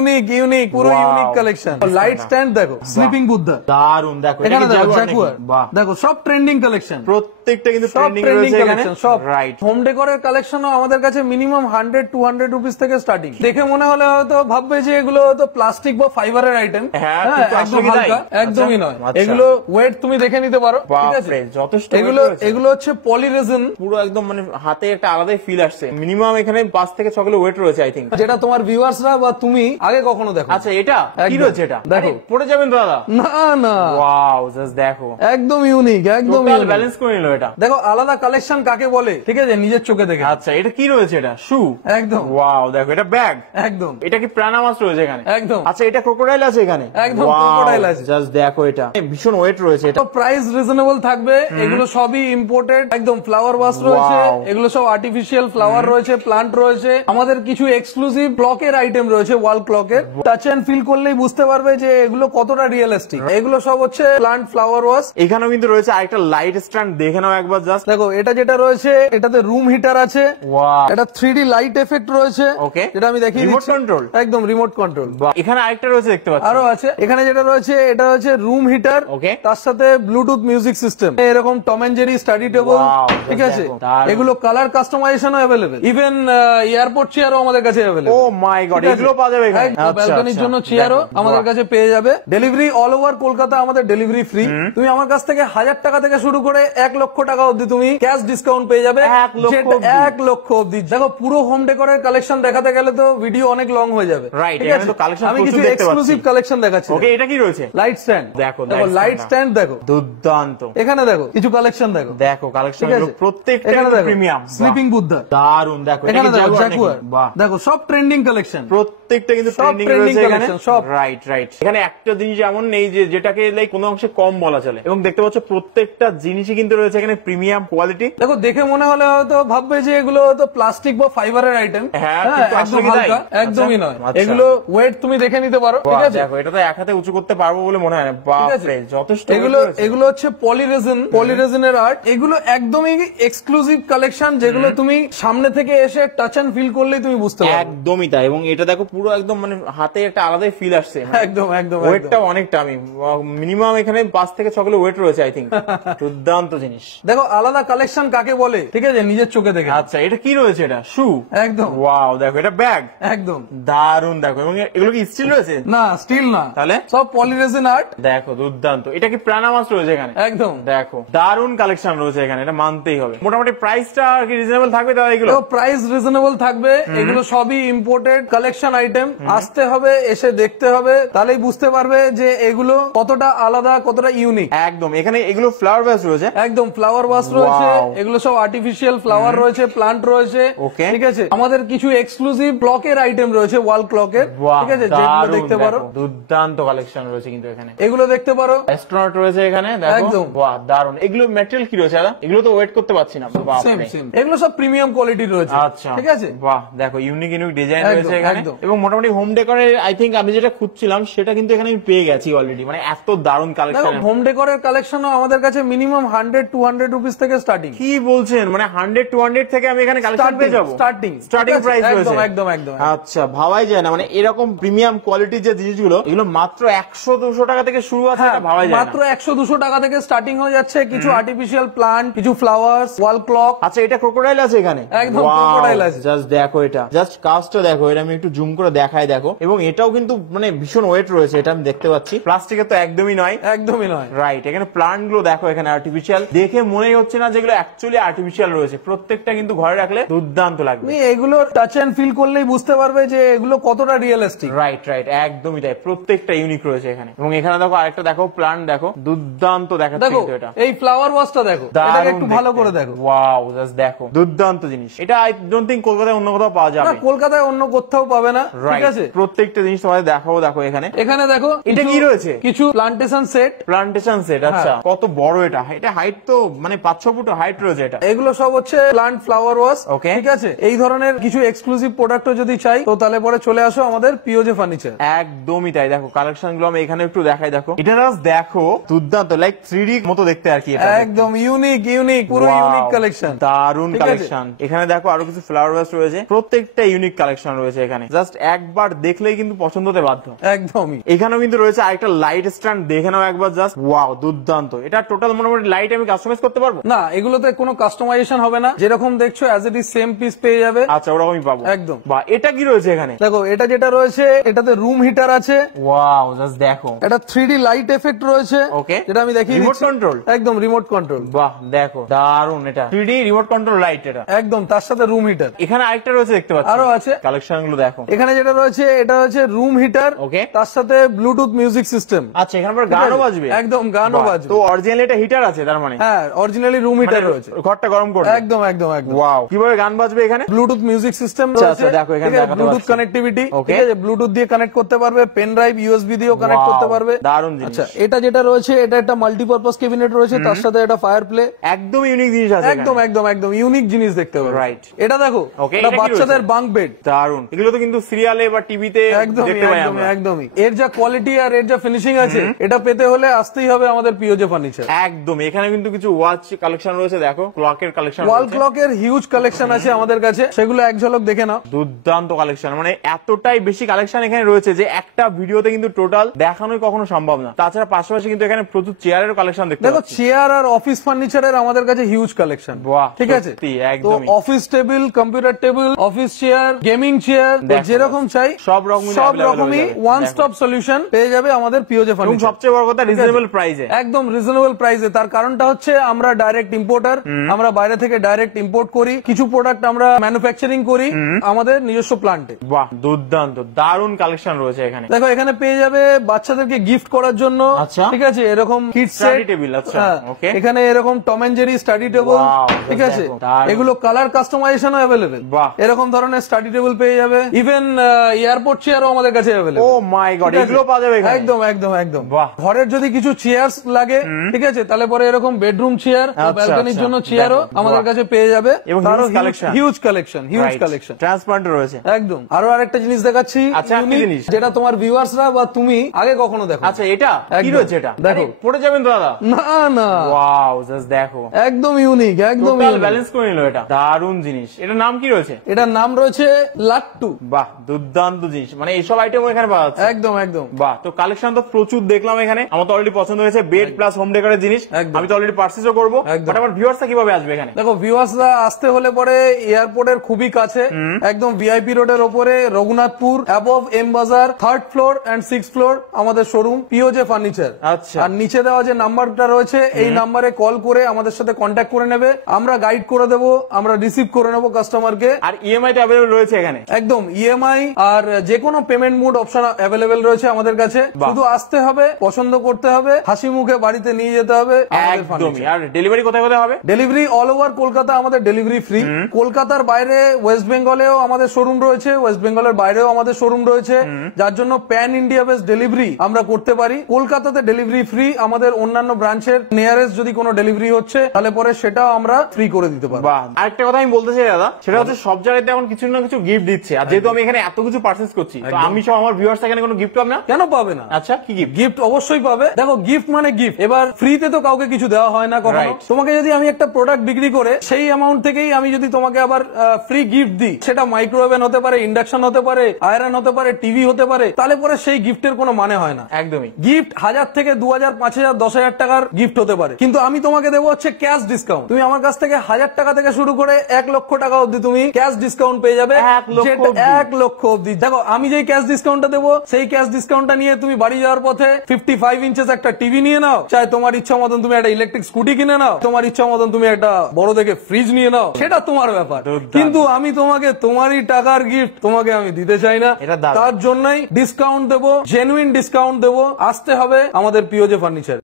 Unique unique পুরো unique collection. Light stand দেখো, sleeping Buddha দারুন। দেখো এখানে দেখো জ্যাগুয়ার, দেখো সব ট্রেন্ডিং কালেকশন, প্রত্যেকটা কিন্তু ট্রেন্ডিং রয়েছে এখানে সব। রাইট। হোম ডেকোরের কালেকশনও আমাদের কাছে মিনিমাম 100-200 রুপিস থেকে স্টার্টিং। দেখে মনে হলে হয়তো ভাববে যে এগুলো হয়তো প্লাস্টিক বা ফাইবারের আইটেম, একদম হালকা, একদমই নয়। এগুলো ওয়েট তুমি দেখে নিতে পারো, ঠিক আছে? যথেষ্ট। এগুলো হচ্ছে পলিরেজিন, পুরো একদম মানে হাতে একটা আলাদাই ফিল আসছে। মিনিমাম এখানে 5 থেকে 6 কিলো ওয়েট রয়েছে আই থিঙ্ক, যেটা তোমার ভিউয়ার্সরা বা তুমি আগে কখনো দেখো। আচ্ছা এটা কি রয়েছে? এটা দেখো পড়ে যাবেন দাদা। না না, ওয়াও জাস্ট দেখো, একদম ইউনিক, একদম টোটাল ব্যালেন্স করে নিল এটা। দেখো আলাদা কালেকশন কাকে বলে, ঠিক আছে? নিজের চোখে দেখে। আচ্ছা এটা কি রয়েছে? এটা শু, একদম। ওয়াও দেখো, এটা ব্যাগ, একদম। এটা কি প্রাণা মাছ রয়েছে এখানে? একদম। আচ্ছা এটা ক্রোকোডাইল আছে এখানে? একদম ক্রোকোডাইল আছে। জাস্ট দেখো, এটা ভীষণ ওয়েট রয়েছে। এটা প্রাইস রিজনেবল থাকবে। এগুলো সবই ইম্পোর্টেড, একদম ফ্লাওয়ার ওয়াশ রয়েছে, এগুলো সব আর্টিফিশিয়াল ফ্লাওয়ার রয়েছে, প্লান্ট রয়েছে। আমাদের কিছু এক্সক্লুসিভ ক্লকের আইটেম রয়েছে, ওয়াল ক্লকের। টাচ এন্ড ফিল করলেই বুঝতে পারবে যে এগুলো কতটা রিয়েলিস্টিক। এগুলো সব হচ্ছে প্লান্ট ফ্লাওয়ার ওয়াশ। এখানেও কিন্তু রয়েছে আরেকটা লাইট স্ট্যান্ড, দেখে নাও একবার জাস্ট। দেখো এটা যেটা রয়েছে, এটাতে রুম হিটার আছে, এটা 3D লাইট এফেক্ট রয়েছে, ওকে, যেটা আমি দেখিয়ে দিচ্ছি। রিমোট কন্ট্রোল, একদম রিমোট কন্ট্রোল। এখানে আরেকটা রয়েছে দেখতে পাচ্ছি, আরো আছে। এখানে যেটা রয়েছে এটা হচ্ছে রুম হিটার, ওকে, তার সাথে ব্লুটুথ মিউজিক সিস্টেম, এরকম Tom and Jerry study table, ঠিক আছে? এগুলো কালার কাস্টমাইজেশনও अवेलेबल, ইভেন এয়ারপোর্ট চেয়ারও আমাদের কাছে अवेलेबल। ও মাই গড, এগুলো পাওয়া যাবে এখানে? ব্যালকনির জন্য চেয়ারও আমাদের কাছে পেয়ে যাবে। ডেলিভারি অল ওভার কলকাতা, আমাদের ডেলিভারি ফ্রি। তুমি আমার কাছ থেকে 1000 টাকা থেকে শুরু করে 1 লক্ষ টাকা অবধি তুমি ক্যাশ ডিসকাউন্ট পেয়ে যাবে। 1 লক্ষ অবধি। দেখো পুরো হোম ডেকোরের কালেকশন দেখাতে গেলে তো ভিডিও অনেক লং হয়ে যাবে, রাইট? এখানে তো কালেকশন আমি কিছু এক্সক্লুসিভ কালেকশন দেখাচ্ছি। ওকে, এটা কি রয়েছে? Light stand. দেখো লাইট স্ট্যান্ড দেখো, দুর্দান্ত। এখানে দেখো কিছু কালেকশন দেখো, দেখো কালেকশন প্রত্যেকটা প্রিমিয়াম, স্লিপিং বুদ্ধা দারুন। দেখো এখানে দেখো জ্যাগুয়ার, দেখো সব ট্রেন্ডিং কালেকশন, প্রত্যেকটা কিন্তু ট্রেন্ডিং রয়েছে এখানে সব। Right right. এখানে একটা জিনিস এমন নেই যে যেটাকে লাইক কোনো অংশে কম বলা চলে, এবং দেখতে পাচ্ছ প্রত্যেকটা জিনিসই কিন্তু রয়েছে এখানে প্রিমিয়াম কোয়ালিটি। দেখো দেখে মনে হলে হয়তো ভাববে যে এগুলো হয়তো প্লাস্টিক বা ফাইবারের আইটেম, একদম হালকা, একদমই নয়। এগুলো ওয়েট তুমি দেখে নিতে পারো, ঠিক আছে? দেখো এটা তো এক হাতে উঁচু করতে পারবো বলে মনে হয় না। বাপরে যথেষ্ট। এগুলো হচ্ছে পলিরেজিনের আর্ট। এগুলো একদমই এক্সক্লুসিভ কালেকশন, যেগুলো তুমি সামনে থেকে এসে টাচ এন্ড ফিল করলেই তুমি বুঝতে পারবে। একদমই তাই। এবং এটা দেখো পুরো একদম মানে হাতে একটা আলাদাই ফিল আসছে। একদম একদম। ওয়েটটা অনেকটা, আমি মিনিমাম এখানে 5 থেকে 6 কিলো ওয়েট রয়েছে আই থিঙ্ক। দুর্দান্ত জিনিস। দেখো আলাদা কালেকশন কাকে বলে, ঠিক আছে? নিজের চোখে দেখে। আচ্ছা এটা কি রয়েছে? এটা শু, একদম। ওয়াও দেখো, এটা ব্যাগ, একদম দারুন। দেখো এবং এগুলো কি স্টিল রয়েছে? না স্টিল না, তাহলে সব পলিরেজিন আর্ট। দেখো দুর্দান্ত। এটা কি প্রাণা মাছ রয়েছে এখানে? একদম। দেখো দারুন কালেকশন রয়েছে এখানে, এটা মানতেই হবে। মোটামুটি প্রাইসটা কি রিজনেবল থাকবে দাদা? এগুলো প্রাইস রিজনেবল থাকবে। এগুলো সবই ইম্পোর্টেড কালেকশন আইটেম। আসতে হবে, এসে দেখতে হবে, তাহলেই বুঝতে পারবে যে এগুলো কতটা আলাদা, কতটা ইউনিক। একদম। এখানে এগুলো ফ্লাওয়ার ভাস রয়েছে, একদম ফ্লাওয়ার ভাস রয়েছে, এগুলো সব আর্টিফিশিয়াল ফ্লাওয়ার রয়েছে, প্লান্ট রয়েছে, ওকে, ঠিক আছে? আমাদের কিছু এক্সক্লুসিভ ক্লকের আইটেম রয়েছে, ওয়াল ক্লকের, ঠিক আছে? যেগুলো দেখতে পারো। দুর্দান্ত কালেকশন রয়েছে কিন্তু এখানে, এগুলো দেখতে পারো। অ্যাস্ট্রোনট রয়েছে এখানে, দেখো বাহ দারুন। এগুলো ম্যাটেরিয়াল কি রয়েছে দাদা? এগুলো তো ওয়েট করতে পারছি না। এগুলো সব প্রিমিয়াম কোয়ালিটি রয়েছে। আচ্ছা ঠিক আছে। বাহ দেখো ইউনিক ইউনিক ডিজাইন রয়েছে এখানে, এবং মোটামুটি হোম ডেকোরের আই থিঙ্ক আমি যেটা খুঁজছিলাম সেটা কিন্তু এখানে আমি পেয়ে গেছি অলরেডি। মানে এত দারুন কালেকশন। হোম ডেকোরের কালেকশনও আমাদের কাছে মিনিমাম 100-200 রুপিস থেকে স্টার্টিং। কি বলছেন? মানে 100-200 থেকে আমি এখানে কালেকশন পেয়ে যাবো? স্টার্টিং প্রাইস রয়েছে। একদম একদম। আচ্ছা ভাবাই যায় না, মানে এরকম প্রিমিয়াম কোয়ালিটির যে জিনিসগুলো এগুলো মাত্র 100-200 টাকা থেকে শুরু আছে, এটা ভাবাই যায় না। মাত্র 100-200 টাকা থেকে স্টার্টিং হয়ে যাচ্ছে। কিছু আর্টিফিশিয়াল প্লান্ট, কিছু ফ্লাওয়ার্স, ওয়াল ক্লক। আচ্ছা এটা ক্রোকোডাইল আছে এখানে? একদম ক্রোকোডাইল আছে। জাস্ট দেখো, এটা জাস্ট কাজটা দেখো, এটা আমি একটু জুম করে দেখাই। দেখো এবং এটাও কিন্তু মানে ভীষণ ওয়েট রয়েছে, এটা আমি দেখতে পাচ্ছি। প্লাস্টিকের তো একদমই নয়, একদমই নয়। রাইট। এখানে প্লান্ট গুলো দেখো, এখানে আর্টিফিশিয়াল, দেখে মনেই হচ্ছে না যেগুলো অ্যাকচুয়ালি আর্টিফিশিয়াল রয়েছে। প্রত্যেকটা কিন্তু ঘরে রাখলে দুর্দান্ত লাগবে। এগুলো টাচ এন্ড ফিল করলেই বুঝতে পারবে যে এগুলো কতটা রিয়েলিস্টিক। রাইট রাইট, একদমই তাই। প্রত্যেকটা ইউনিক রয়েছে এখানে। এবং এখানে দেখো আরেকটা দেখো প্লান্ট, দেখো দুর্দান্ত দেখাচ্ছে কিন্তু এটা। এই ফ্লাওয়ার ওয়াশটা দেখো, এটাকে একটু ভালো করে দেখো। ওয়াও জাস্ট দেখো, দুর্দান্ত জিনিস। এটা আই ডোন্ট থিংক কলকাতায় অন্য কোথাও পাওয়া যাবে না। কলকাতায় অন্য কোথাও পাবে না, ঠিক আছে? প্রত্যেকটা জিনিস তোমাদের দেখাবো। দেখো এখানে, এখানে দেখো এটা কি রয়েছে? কিছু প্লান্টেশন সেট। প্লান্টেশন সেট, আচ্ছা কত বড় এটা। এটা হাইট তো মানে 5-6 ফুট হাইট রয়েছে এটা। এগুলো সব হচ্ছে প্লান্ট ফ্লাওয়ার ওয়াশ, ওকে, ঠিক আছে? এই ধরনের কিছু এক্সক্লুসিভ প্রোডাক্টও যদি চাই তো তাহলে পরে চলে আসো আমাদের পিওজে ফার্নিচার। একদমই তাই। দেখো কালেকশন গুলো আমি এখানে একটু দেখাই। দেখো এটা দেখো দুর্দান্ত, লাইক 3D মতো দেখতে আর কি। একদম ইউনিক ইউনিক, পুরো ইউনিক কালেকশন, দারুন কালেকশন। এখানে দেখো আরো কিছু ফ্লাওয়ার ভাস রয়েছে, প্রত্যেকটা ইউনিক কালেকশন রয়েছে এখানে। জাস্ট একবার বাট দেখলেই কিন্তু পছন্দ হতে বাধ্য। একদমই। এখানেও কিন্তু রয়েছে আরেকটা লাইট স্ট্যান্ড, দেখে নাও একবার জাস্ট, ওয়াও দুর্দান্ত। এটা টোটাল মোটামুটি লাইট আমি কাস্টমাইজ করতে পারবো? না, এগুলোতে কোনো কাস্টমাইজেশন হবে না, যেরকম দেখছো as it is same piece পেয়ে যাবে। আচ্ছা, ওরকমই পাবো একদম। বা এটা কি রয়েছে এখানে? দেখো এটা যেটা রয়েছে এটাতে রুম হিটার আছে। ওয়াও, জাস্ট দেখো, এটা 3D লাইট এফেক্ট রয়েছে। ওকে, যেটা আমি দেখিয়ে রিমোট দিচ্ছি। কন্ট্রোল, একদম রিমোট কন্ট্রোল। বাহ দেখো দারুন, এটা 3D রিমোট কন্ট্রোল লাইট এটা। একদম, তার সাথে রুম হিটার। এখানে আরেকটা রয়েছে দেখতে পাচ্ছি, আরো আছে। কালেকশন গুলো দেখো। এখানে যেটা রয়েছে এটা হচ্ছে রুম হিটার, ওকে, তার সাথে ব্লুটুথ মিউজিক সিস্টেম। আচ্ছা, এখানে পর গানও বাজবে? একদম, গানও বাজবে। তো অরিজিনালি এটা হিটার আছে তার মানে? হ্যাঁ, অরিজিনালি রুম হিটার রয়েছে, ঘরটা গরম করবে। একদম একদম একদম। ওয়াও, কিভাবে গান বাজবে এখানে? ব্লুটুথ মিউজিক সিস্টেম আচ্ছা, রয়েছে। দেখো এখানে দেখাতে ব্লুটুথ পাচ্ছি। কানেক্টিভিটি, ওকে, ঠিক আছে, ব্লুটুথ দিয়ে কানেক্ট করতে পারবে, পেন ড্রাইভ ইউএসবি দিয়েও কানেক্ট করতে পারবে। দারুন জিনিস। আচ্ছা, এটা যেটা রয়েছে এটা একটা মাল্টিপারপাস ক্যাবিনেট রয়েছে, তার সাথে একটা ফায়ার প্লে। একদম ইউনিক জিনিস আছে একদম একদম একদম ইউনিক জিনিস দেখতে পাবে। রাইট, এটা দেখো, ওকে, এটা বাচ্চাদের বাঙ্ক বেড। দারুন, এগুলো তো কিন্তু সিরিয়ালে বা টিভিতে দেখতে পাই আমরা। একদমই। এর যা কোয়ালিটি আর এর যা ফিনিশিং আছে, এটা পেতে হলে আসতেই হবে আমাদের পিওজে ফার্নিচার। একদম। এখানে কিন্তু কিছু ওয়াচ কালেকশন রয়েছে, দেখো ক্লকের কালেকশন, ওয়াল ক্লকের হিউজ কালেকশন আছে আমাদের কাছে, সেগুলো এক ঝলক দেখে নাও। দুর্দান্ত কালেকশন, মানে এতটাই বেশি কালেকশন এখানে রয়েছে যে একটা ভিডিওতে কিন্তু টোটাল দেখানোই কখনো সম্ভব না। তাছাড়া পাশাপাশি কিন্তু এখানে প্রচুর চেয়ারের কালেকশন দেখতে দেখো, পাচ্ছি। চেয়ার আর অফিস ফার্নিচারের আমাদের কাছে হিউজ কালেকশন। ঠিক আছে, তো office table, computer table, office chair, gaming chair, যেরকম চাই সব রকমই ওয়ান স্টপ সলিউশন পেয়ে যাবে আমাদের পিওজে ফার্নিচার। সবচেয়ে বড় কথা, রিজনেবল প্রাইসে। একদম রিজনেবল প্রাইসে। তার কারণটা হচ্ছে আমরা ডাইরেক্ট ইম্পোর্টার, আমরা বাইরে থেকে ডাইরেক্ট ইম্পোর্ট করি, কিছু প্রোডাক্ট আমরা ম্যানুফ্যাকচারিং করি আমাদের নিজস্ব প্লান্টে। বাহ, দুর্দান্ত, দারুন কালেকশন রয়েছে এখানে। দেখো, এখানে পেয়ে যাবে বাচ্চাদেরকে গিফট করার জন্য, ঠিক আছে, এরকম কিডস স্টাডি টেবিল। আচ্ছা, ওকে, এখানে এরকম Tom and Jerry study table, ঠিক আছে, এগুলো কালার কাস্টমাইজেশন अवेलेबल। এরকম ধরনের স্টাডি টেবিল পেয়ে যাবে, ইভেন এয়ারপোর্ট চেয়ারও আমাদের কাছে अवेलेबल। ও মাই গড, এগুলো পাওয়া যাবে এখানে? একদম একদম একদম। ঘরের যদি কিছু চেয়ারস লাগে, ঠিক আছে, তাহলে পরে এরকম বেডরুম চেয়ার, ব্যালকনির জন্য চেয়ারও আমাদের কাছে পেয়ে যাবে। তারও huge collection, huge collection. Transparent রয়েছে। একদম। আরো আরেকটা জিনিস দেখাচ্ছি, যেটা তোমার ভিউয়ার্সরা বা তুমি আগে কখনো দেখো। আচ্ছা, এটা কি রয়েছে? এটা দেখো, পড়ে যাবেন দাদা? না না, ওয়াও, জাস্ট দেখো, একদম ইউনিক, একদম ব্যালেন্স করে নিল। এটা দারুন জিনিস। এটার নাম কি রয়েছে? এটার নাম রয়েছে লাট্টু। বাহ, দুর্দান্ত জিনিস, মানে এইসব আইটেম এখানে পাওয়া যাচ্ছে। একদম একদম। বাহ, তো কালেকশন তো প্রচুর দেখলাম এখানে, আমার তো অলরেডি পছন্দ হয়েছে। বেড প্লাস হোম ডেকোরের জিনিস আমি তো অলরেডি পারচেজও করবো। বাট আমার ভিউয়ার্সরা কিভাবে আসবে এখানে? দেখো, ভিউয়ার্সরা আসতে হলে পরে এয়ারপোর্টের খুবই কাছে, একদম ভিআইপি রোডের ওপরে, Raghunathpur, above M Bazaar, 3rd floor and 6th floor আমাদের শোরুম পিওজে ফার্নিচার। আচ্ছা, আর নিচে দেওয়া যে নাম্বারটা রয়েছে এই নাম্বারে কল করে আমাদের সাথে কন্ট্যাক্ট করে নেবে, আমরা গাইড করে দেবো, আমরা রিসিভ করে নেবো কাস্টমারকে। আর ইএমআই টা अवेलेबल রয়েছে এখানে? একদম, ইএমআই আর যে কোনো পেমেন্ট মোড অপশন अवेलेबल রয়েছে আমাদের কাছে। শুধু আসতে হবে, পছন্দ করতে হবে, হাসি মুখে বাড়িতে নিয়ে যেতে হবে। একদমই। আর ডেলিভারি কোথায় কোথায় হবে? ডেলিভারি অল ওভার কলকাতা আমাদের ডেলিভারি ফ্রি। কলকাতার বাইরে ওয়েস্ট বেঙ্গলেও আমাদের শোরুম রয়েছে, ওয়েস্ট বেঙ্গলের বাইরেও আমাদের শোরুম রয়েছে, যার জন্য প্যান ইন্ডিয়া বেস ডেলিভারি আমরা করতে পারি। কলকাতাতে ডেলিভারি ফ্রি, আমাদের অন্যান্য ব্রাঞ্চের নিয়ারেস্ট যদি কোনো ডেলিভারি হচ্ছে তাহলে পরে সেটাও আমরা ফ্রি করে দিতে পারবো। আরেকটা কথা আমি বলতে চাই দাদা, সেটা হচ্ছে সব জায়গায় এখন কিছু না কিছু গিফট দিচ্ছে, আর যেহেতু আমি এখানে এত কিছু পারচেজ করছি, তো আমি সব আমার ভিউয়ার্স এখানে কোনো গিফট পাবে না? কেন পাবে না? আচ্ছা, কি গিফট? গিফট অবশ্যই পাবে। দেখো, গিফট মানে গিফট। এবার ফ্রিতে তো কাউকে কিছু দেওয়া হয় না কখনো। তোমাকে যদি আমি একটা প্রোডাক্ট বিক্রি করে সেই অ্যামাউন্ট থেকেই আমি যদি তোমাকে আবার ফ্রি গিফট দিই, সেটা মাইক্রোওভেন হতে পারে, ইন্ডাকশন হতে পারে, আয়রন হতে পারে, টিভি হতে পারে, তাহলে পরে সেই গিফটের কোনো মানে হয় না। একদমই। গিফট 1000 থেকে 2000, 5000, 10000 টাকার গিফট হতে পারে, কিন্তু আমি তোমাকে দেবো হচ্ছে ক্যাশ ডিসকাউন্ট। তুমি আমার কাছ থেকে 1000 টাকা থেকে শুরু করে 1 লক্ষ টাকা অব্দি তুমি ক্যাশ ডিসকাউন্ট পেয়ে যাবে। 1 লক্ষ অব্দি। দেখো, আমি যেই ক্যাশ ডিসকাউন্টটা দেবো সেই ক্যাশ ডিসকাউন্টটা নিয়ে তুমি বাড়ি যাওয়ার পথে 55 ইঞ্চেস একটা টিভি নিয়ে নাও, চাই তোমার ইচ্ছা মতন তুমি একটা ইলেকট্রিক স্কুটি কিনে নাও, তোমার ইচ্ছা মতন তুমি একটা বড় দেখে ফ্রিজ নিয়ে নাও, সেটা তোমার ব্যাপার। কিন্তু আমি তোমাকে তোমারই টাকার গিফট তোমাকে আমি দিতে চাই না। তার জন্যই ডিসকাউন্ট দেবো, জেনুইন ডিসকাউন্ট দেবো। আসতে হবে আমাদের পিওজে ফার্নিচার।